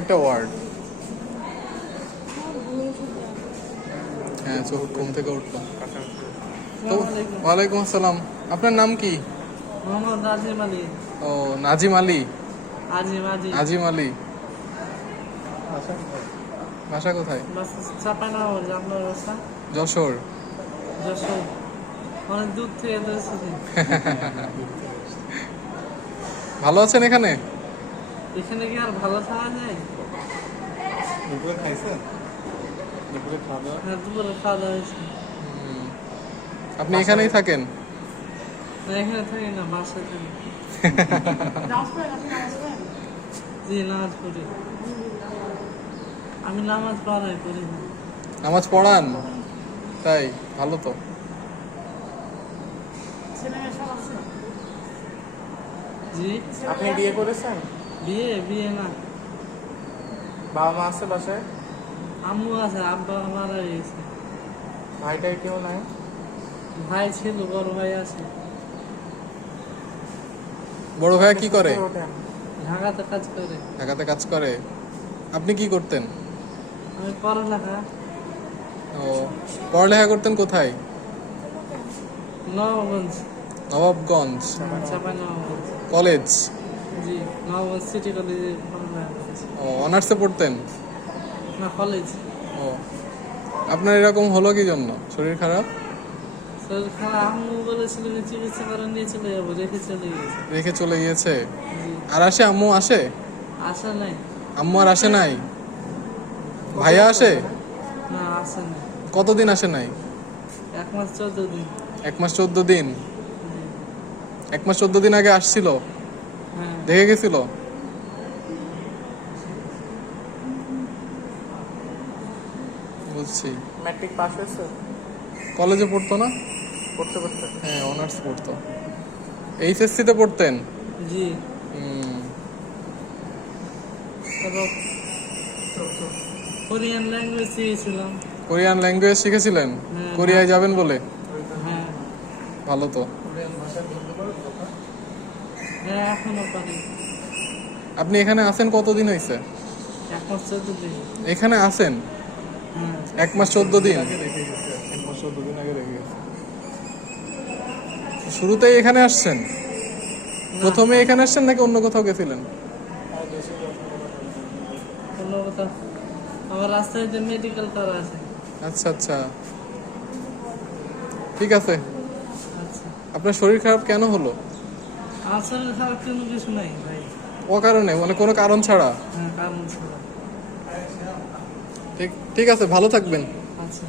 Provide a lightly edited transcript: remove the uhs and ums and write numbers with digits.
একটা ওয়ার্ড। হ্যাঁ, চোখ ঘুম থেকে উঠলো তো। ওয়ালাইকুম আসসালাম। আপনার নাম কি? মোহাম্মদ নাজিম আলী। ও, নাজিম আলী। আজিম আলী। বাসা কোথায়? যশোর। অনেক দূর থেকে ভালো আছেন এখানে? এখানে কি আর ভালো থাকা যায়? দুপুরে খাইছেন? হ্যাঁ, দুপুরে খাওয়া দাওয়া হয়েছে। আপনি এখানেই থাকেন? না, এখানে থাকি না, বাসায় থাকি। জি, নামাজ পড়ি। আমি নামাজ পড়াই করি না। নামাজ পড়ান? তাই, ভালো তো। জি। আপনি বিয়ে করেছেন? বিয়ে না। বাবা মা আছে বাসায়? আম্মু আছে, আব্বা মারা গেছে। ভাইটাই কেউ নাই? ভাই ছিল, বড় ভাই আছে। বড় ভাই কি করে? ঢাকাতে কাজ করে। ঢাকাতে কাজ করে। আপনি কি করতেন? আমি পড়ালেখা। ও, পড়ালেখা করতেন কোথায়? নবাবগঞ্জ। নবাবগঞ্জ চাঁপাইনবাবগঞ্জ কলেজ? জি, নবাবগঞ্জ সিটি কলেজে পড়ালেখা করেছি। ও, অনার্সে পড়তেন? না, কলেজ। ও, আপনার এরকম হলো কি জন্য? শরীর খারাপ? শরীর খারাপ, আম্মু বলেছিল যে চিকিৎসা করে নিয়ে চলে যাবো, রেখে চলে গেছে। জি। আর আসে? আম্মু আসে? আসে নাই। আম্মু আর আসে নাই? ভাইয়া আসে? না, আসে নাই। কতদিন আসে নাই? 1 মাস 14 দিন। 1 মাস 14 দিন? জি। 1 মাস 14 দিন আগে আসছিল? হ্যাঁ। দেখে গেছিল? বুঝছি। ম্যাট্রিক পাস হয়েছে? কলেজে পড়তো না? পড়তে? হ্যাঁ, অনার্স পড়তো। এইচএসসি তে পড়তেন? জি। তারপর কোরিয়ান ল্যাঙ্গুয়েজ শিখেছিলাম। কোরিয়ান ল্যাঙ্গুয়েজ শিখেছিলেন? হ্যাঁ। কোরিয়ায় যাবেন বলে? হ্যাঁ। ভালো তো। হ্যাঁ, এখনো পারি। আপনি এখানে আছেন কতদিন হয়েছে? 1 মাস 14 দিন। এখানে আছেন হ্যাঁ। 1 মাস 14 দিন? শুরুতেই এখানে আসছেন? প্রথমে এখানে আসছেন নাকি অন্য কোথাও গেছিলেন? অন্য কথা, আমার রাস্তায় যে মেডিকেল করা আছে। আচ্ছা আচ্ছা, ঠিক আছে। আচ্ছা। আপনার শরীর খারাপ কেন হলো? আমার শরীর খারাপ কোনো কিছু নাই ভাই। ও কারণে, মানে কোনো কারণ ছাড়া? হ্যাঁ, কারণ ছিল। ঠিক ঠিক আছে, ভালো থাকবেন। আচ্ছা।